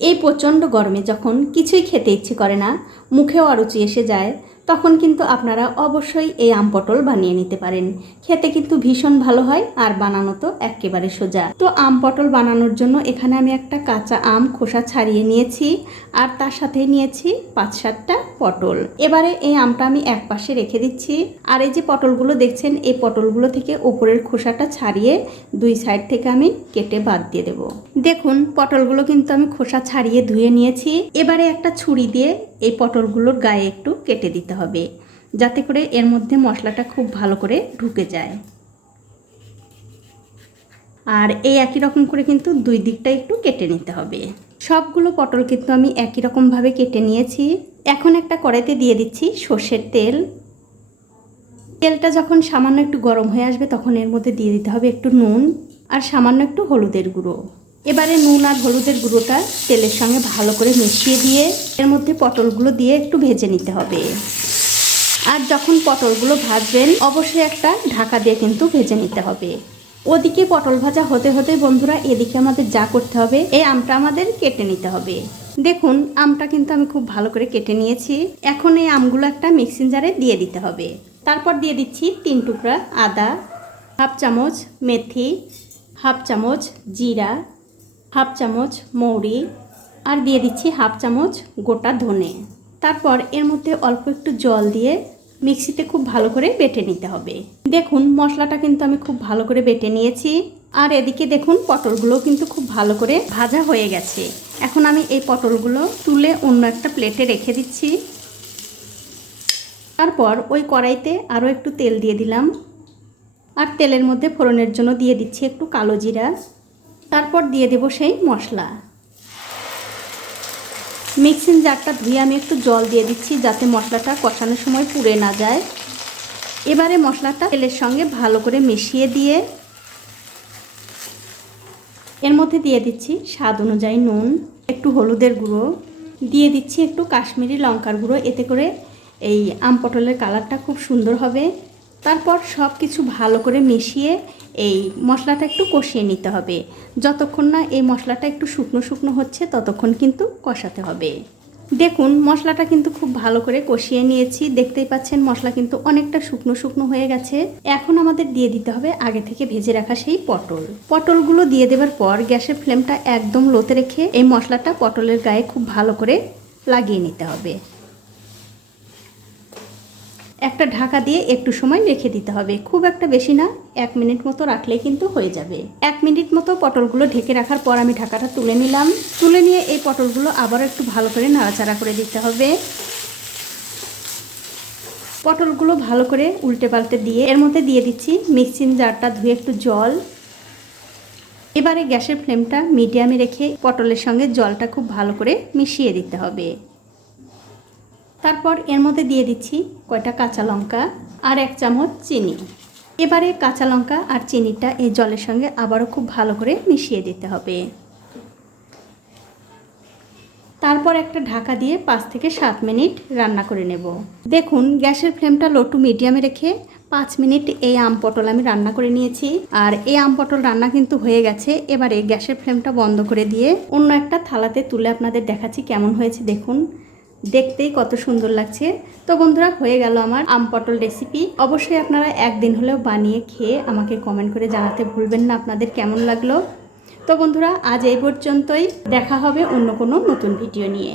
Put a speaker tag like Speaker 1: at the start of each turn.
Speaker 1: এই প্রচণ্ড গরমে যখন কিছুই খেতে ইচ্ছে করে না মুখেও অরুচি এসে যায়। তখন কিন্তু আপনারা অবশ্যই এই আম পটল বানিয়ে নিতে পারেন। খেতে কিন্তু ভীষণ ভালো হয় আর বানানো তো একেবারে সোজা। তো আম পটল বানানোর জন্য এখানে আমি একটা কাঁচা আম খোসা ছাড়িয়ে নিয়েছি আর তার সাথে নিয়েছি পাঁচ সাতটা পটল। এবারে এই আমটা আমি এক পাশে রেখে দিচ্ছি। আর এই যে পটলগুলো দেখছেন, এই পটলগুলো থেকে ওপরের খোসাটা ছাড়িয়ে দুই সাইড থেকে আমি কেটে বাদ দিয়ে দেব। দেখুন, পটলগুলো কিন্তু আমি খোসা ছাড়িয়ে ধুয়ে নিয়েছি। এবারে একটা ছুরি দিয়ে এই পটলগুলোর গায়ে একটু কেটে দিতে হবে, যাতে করে এর মধ্যে মশলাটা খুব ভালো করে ঢুকে যায়। আর এই একই রকম করে কিন্তু দুই দিকটা একটু কেটে নিতে হবে। সবগুলো পটল কিন্তু আমি একই রকমভাবে কেটে নিয়েছি। এখন একটা কড়াইতে দিয়ে দিচ্ছি সর্ষের তেল। তেলটা যখন সামান্য একটু গরম হয়ে আসবে তখন এর মধ্যে দিয়ে দিতে হবে একটু নুন আর সামান্য একটু হলুদের গুঁড়ো। এবারে নুন আর হলুদের গুঁড়োটা তেলের সঙ্গে ভালো করে মিশিয়ে দিয়ে এর মধ্যে পটলগুলো দিয়ে একটু ভেজে নিতে হবে। আর যখন পটলগুলো ভাজবেন, অবশ্যই একটা ঢাকা দিয়ে কিন্তু ভেজে নিতে হবে। ওদিকে পটল ভাজা হতে হতে বন্ধুরা, এদিকে আমাদের যা করতে হবে, এই আমটা আমাদের কেটে নিতে হবে। দেখুন, আমটা কিন্তু আমি খুব ভালো করে কেটে নিয়েছি। এখন এই আমগুলো একটা মিক্সিং জারে দিয়ে দিতে হবে। তারপর দিয়ে দিচ্ছি তিন টুকরা আদা, হাফ চামচ মেথি, হাফ চামচ জিরা হাফ চামচ মৌরি আর দিয়ে দিচ্ছি হাফ চামচ গোটা ধনে। তারপর এর মধ্যে অল্প একটু জল দিয়ে মিক্সিতে খুব ভালো করে বেটে নিতে হবে। দেখুন, মশলাটা কিন্তু আমি খুব ভালো করে বেটে নিয়েছি। আর এদিকে দেখুন, পটলগুলো কিন্তু খুব ভালো করে ভাজা হয়ে গেছে। এখন আমি এই পটলগুলো তুলে অন্য একটা প্লেটে রেখে দিচ্ছি। তারপর ওই কড়াইতে আরও একটু তেল দিয়ে দিলাম। আর তেলের মধ্যে ফোড়নের জন্য দিয়ে দিচ্ছি একটু কালো জিরা। তারপর দিয়ে দেব সেই মশলা। মিক্সিং জারটা ধুয়ে আমি একটু জল দিয়ে দিচ্ছি যাতে মশলাটা কষানোর সময় পুড়ে না যায়। এবারে মশলাটা তেলের সঙ্গে ভালো করে মিশিয়ে দিয়ে এর মধ্যে দিয়ে দিচ্ছি স্বাদ অনুযায়ী নুন, একটু হলুদের গুঁড়ো, দিয়ে দিচ্ছি একটু কাশ্মীরি লঙ্কার গুঁড়ো, এতে করে এই আম পটলের কালারটা খুব সুন্দর হবে। তারপর সব কিছু ভালো করে মিশিয়ে এই মশলাটা একটু কষিয়ে নিতে হবে। যতক্ষণ না এই মশলাটা একটু শুকনো শুকনো হচ্ছে, ততক্ষণ কিন্তু কষাতে হবে। দেখুন, মশলাটা কিন্তু খুব ভালো করে কষিয়ে নিয়েছি। দেখতেই পাচ্ছেন মশলা কিন্তু অনেকটা শুকনো শুকনো হয়ে গেছে। এখন আমাদের দিয়ে দিতে হবে আগে থেকে ভেজে রাখা সেই পটল। পটলগুলো দিয়ে দেওয়ার পর গ্যাসের ফ্লেমটা একদম লোতে রেখে এই মশলাটা পটলের গায়ে খুব ভালো করে লাগিয়ে নিতে হবে। একটা ঢাকা দিয়ে একটু সময় রেখে দিতে হবে। খুব একটা বেশি না, এক মিনিট মতো রাখলেই কিন্তু হয়ে যাবে। এক মিনিট মতো পটলগুলো ঢেকে রাখার পর আমি ঢাকাটা তুলে নিলাম। তুলে নিয়ে এই পটলগুলো আবার একটু ভালো করে নাড়াচাড়া করে দিতে হবে। পটলগুলো ভালো করে উল্টে পাল্টে দিয়ে, এর মধ্যে দিয়ে দিচ্ছি মিক্সিং জারটা ধুয়ে একটু জল। এবারে গ্যাসের ফ্লেমটা মিডিয়ামে রেখে পটলের সঙ্গে জলটা খুব ভালো করে মিশিয়ে দিতে হবে। তারপর এর মধ্যে দিয়ে দিচ্ছি কয়টা কাঁচা লঙ্কা আর এক চামচ চিনি। এবারে কাঁচা লঙ্কা আর চিনিটা এই জলের সঙ্গে আবারও খুব ভালো করে মিশিয়ে দিতে হবে। তারপর একটা ঢাকা দিয়ে পাঁচ থেকে সাত মিনিট রান্না করে নেব। দেখুন, গ্যাসের ফ্লেমটা লো টু মিডিয়ামে রেখে পাঁচ মিনিট এই আম পটল আমি রান্না করে নিয়েছি। আর এই আম পটল রান্না কিন্তু হয়ে গেছে। এবারে গ্যাসের ফ্লেমটা বন্ধ করে দিয়ে অন্য একটা থালাতে তুলে আপনাদের দেখাচ্ছি কেমন হয়েছে। দেখুন দেখতেই কত সুন্দর লাগছে। তো বন্ধুরা, হয়ে গেল আমার আম পটল রেসিপি অবশ্যই আপনারা একদিন হলেও বানিয়ে খেয়ে আমাকে কমেন্ট করে জানাতে ভুলবেন না আপনাদের কেমন লাগল। তো বন্ধুরা, আজ এই পর্যন্তই। দেখা হবে অন্য কোনো নতুন ভিডিও নিয়ে।